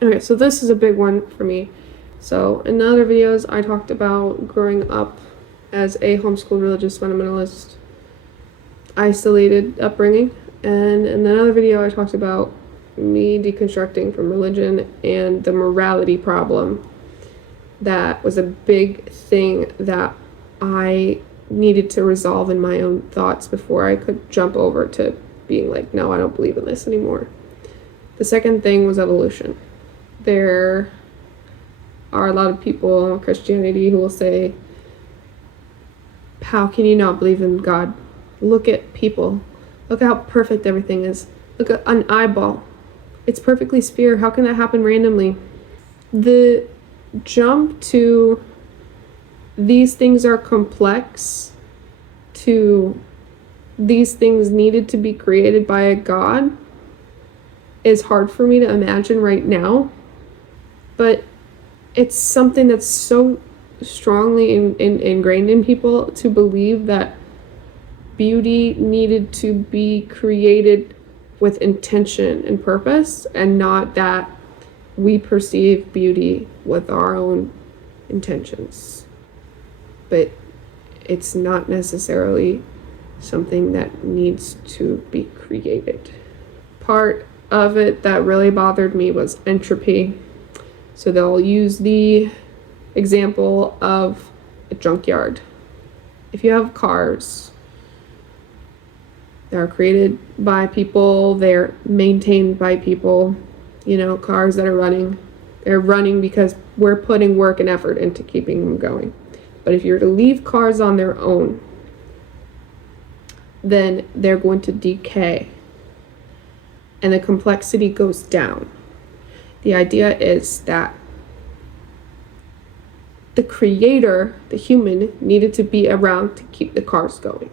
Okay, so this is a big one for me. So in other videos, I talked about growing up as a homeschooled religious fundamentalist, isolated upbringing. And in another video, I talked about me deconstructing from religion and the morality problem. That was a big thing that I needed to resolve in my own thoughts before I could jump over to being like, no, I don't believe in this anymore. The second thing was evolution. There are a lot of people in Christianity who will say, how can you not believe in God? Look at people. Look at how perfect everything is. Look at an eyeball. It's perfectly sphere. How can that happen randomly? The jump to these things are complex to these things needed to be created by a God is hard for me to imagine right now. But it's something that's so strongly ingrained in people to believe that beauty needed to be created with intention and purpose, and not that we perceive beauty with our own intentions. But it's not necessarily something that needs to be created. Part of it that really bothered me was entropy. So they'll use the example of a junkyard. If you have cars, they're created by people, they're maintained by people, cars that are running. They're running because we're putting work and effort into keeping them going. But if you're to leave cars on their own, then they're going to decay and the complexity goes down. The idea is that the creator, the human, needed to be around to keep the cars going.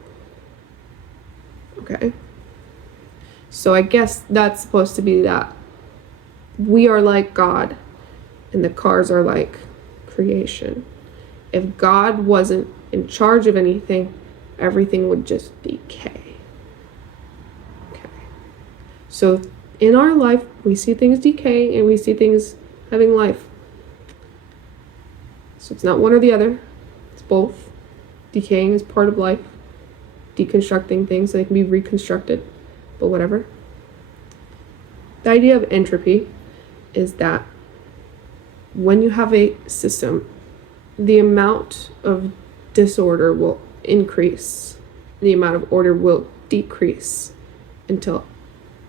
Okay? So I guess that's supposed to be that we are like God and the cars are like creation. If God wasn't in charge of anything, everything would just decay. Okay. So in our life, we see things decay and we see things having life. So it's not one or the other, it's both. Decaying is part of life. Deconstructing things so they can be reconstructed, but whatever. The idea of entropy is that when you have a system, the amount of disorder will increase, the amount of order will decrease until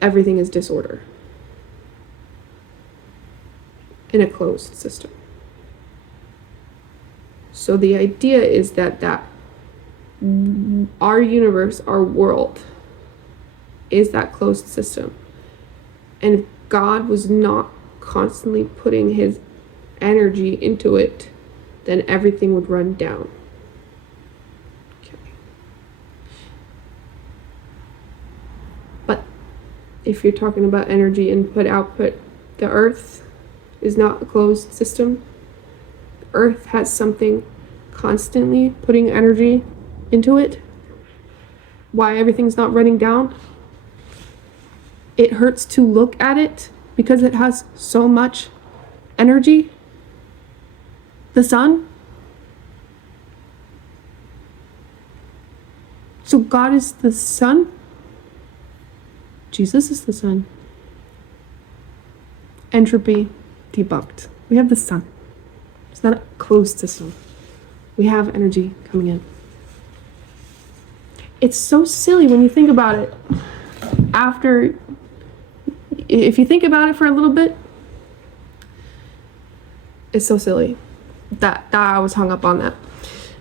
everything is disorder in a closed system. So the idea is that our universe, our world, is that closed system. And if God was not constantly putting his energy into it, then everything would run down. Okay. But if you're talking about energy input, output, the earth is not a closed system. The earth has something constantly putting energy into it. Why everything's not running down? It hurts to look at it because it has so much energy. The sun. So God is the sun. Jesus is the sun. Entropy debunked. We have the sun. It's not a closed system. We have energy coming in. It's so silly when you think about it. If you think about it for a little bit, it's so silly that I was hung up on that.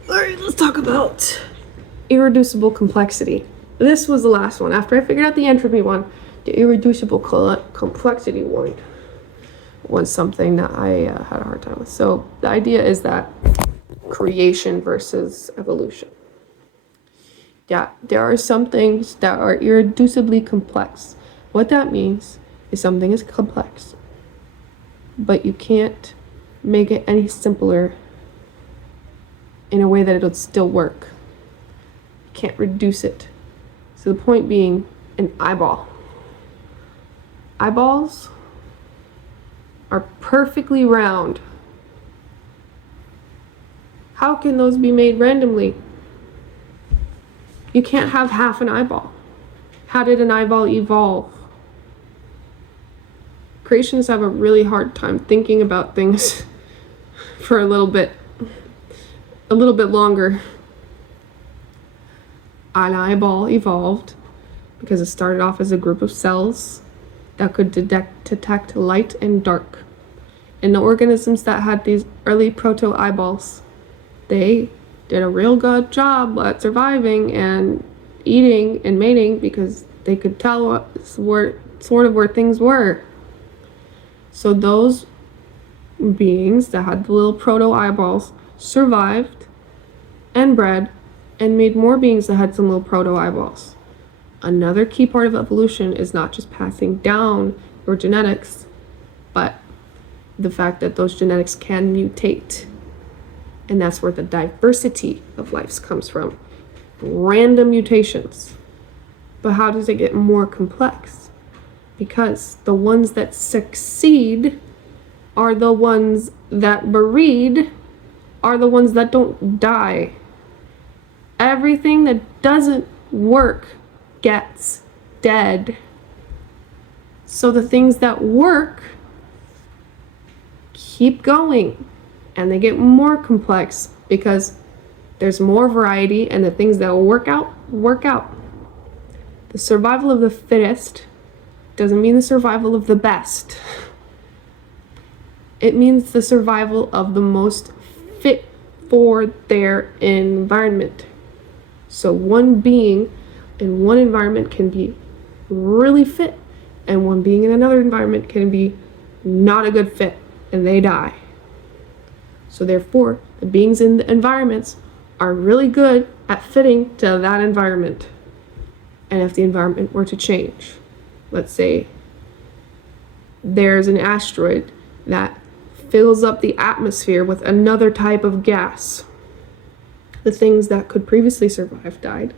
All right, let's talk about irreducible complexity. This was the last one. After I figured out the entropy one, the irreducible complexity one was something that I had a hard time with. So the idea is that creation versus evolution. Yeah, there are some things that are irreducibly complex. What that means is something is complex, but you can't make it any simpler in a way that it'll still work. You can't reduce it. So the point being, an eyeball. Eyeballs are perfectly round. How can those be made randomly? You can't have half an eyeball. How did an eyeball evolve? Creationists have a really hard time thinking about things for a little bit longer. An eyeball evolved because it started off as a group of cells that could detect light and dark. And the organisms that had these early proto-eyeballs, they did a real good job at surviving and eating and mating because they could tell sort of where things were. So those beings that had the little proto-eyeballs survived and bred and made more beings that had some little proto-eyeballs. Another key part of evolution is not just passing down your genetics, but the fact that those genetics can mutate. And that's where the diversity of lives comes from. Random mutations. But how does it get more complex? Because the ones that succeed are the ones that breed, are the ones that don't die. Everything that doesn't work gets dead. So the things that work keep going, and they get more complex because there's more variety, and the things that work out. The survival of the fittest doesn't mean the survival of the best. It means the survival of the most fit for their environment. So one being in one environment can be really fit, and one being in another environment can be not a good fit, and they die. So therefore, the beings in the environments are really good at fitting to that environment. And if the environment were to change, let's say there's an asteroid that fills up the atmosphere with another type of gas. The things that could previously survive died,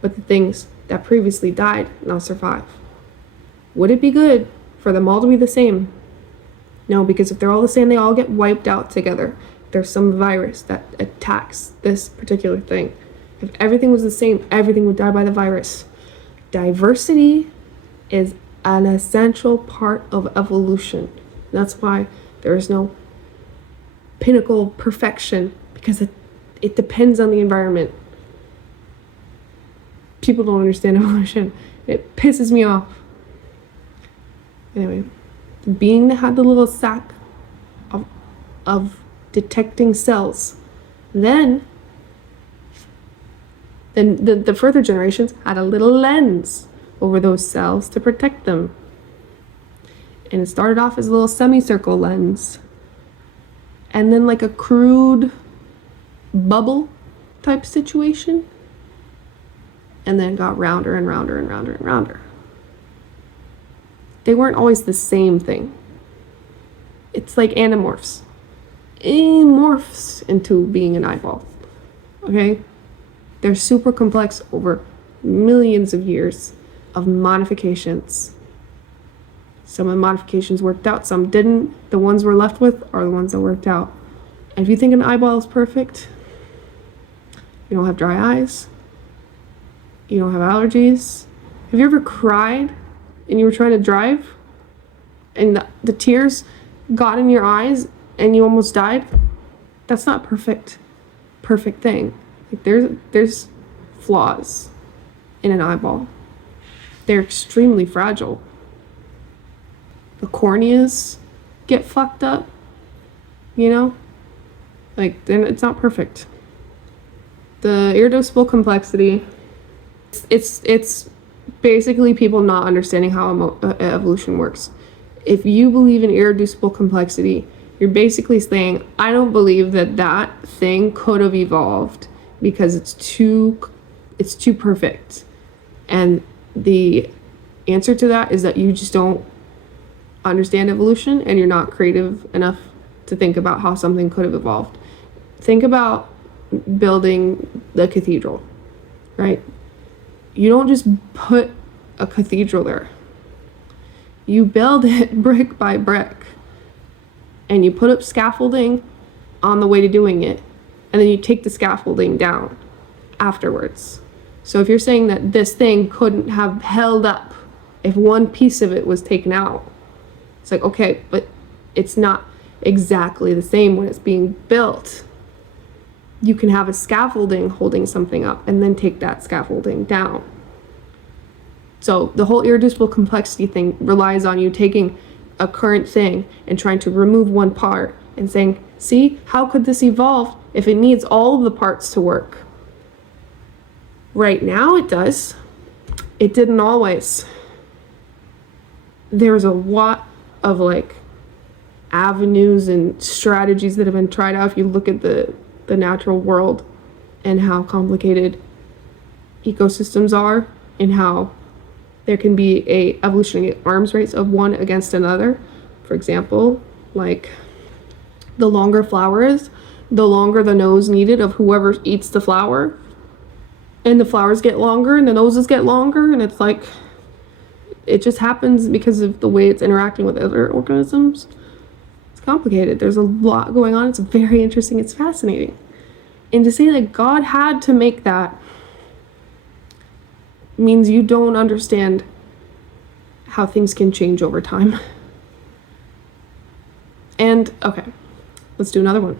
but the things that previously died now survive. Would it be good for them all to be the same? No, because if they're all the same, they all get wiped out together. There's some virus that attacks this particular thing. If everything was the same, everything would die by the virus. Diversity is an essential part of evolution. That's why there is no pinnacle of perfection, because it depends on the environment. People don't understand evolution. It pisses me off. Anyway, the being that had the little sack of detecting cells, then the further generations had a little lens over those cells to protect them. And it started off as a little semicircle lens, and then like a crude bubble type situation, and then it got rounder and rounder and rounder and rounder. They weren't always the same thing. It's like animorphs. It morphs into being an eyeball. Okay? They're super complex over millions of years of modifications. Some of the modifications worked out, some didn't. The ones we're left with are the ones that worked out. And if you think an eyeball is perfect, you don't have dry eyes, you don't have allergies. Have you ever cried and you were trying to drive and the tears got in your eyes and you almost died? That's not perfect thing. Like there's flaws in an eyeball. They're extremely fragile. The corneas get fucked up, you know? Like, then it's not perfect. The irreducible complexity, it's basically people not understanding how evolution works. If you believe in irreducible complexity, you're basically saying, I don't believe that thing could have evolved because it's too perfect. And the answer to that is that you just don't understand evolution and you're not creative enough to think about how something could have evolved. Think about building the cathedral, right? You don't just put a cathedral there. You build it brick by brick. and you put up scaffolding on the way to doing it, and then you take the scaffolding down afterwards. So if you're saying that this thing couldn't have held up if one piece of it was taken out, it's like, okay, but it's not exactly the same when it's being built. You can have a scaffolding holding something up and then take that scaffolding down. So the whole irreducible complexity thing relies on you taking a current thing and trying to remove one part and saying, see, how could this evolve if it needs all of the parts to work? Right now it does. It didn't always. There's a lot of like avenues and strategies that have been tried out. If you look at the natural world and how complicated ecosystems are, and how there can be a evolutionary arms race of one against another. For example, like the longer flower is, the longer the nose needed of whoever eats the flower, and the flowers get longer and the noses get longer, and it's like it just happens because of the way it's interacting with other organisms. It's complicated. There's a lot going on. It's very interesting. It's fascinating. And to say that God had to make that means you don't understand how things can change over time. And okay, let's do another one.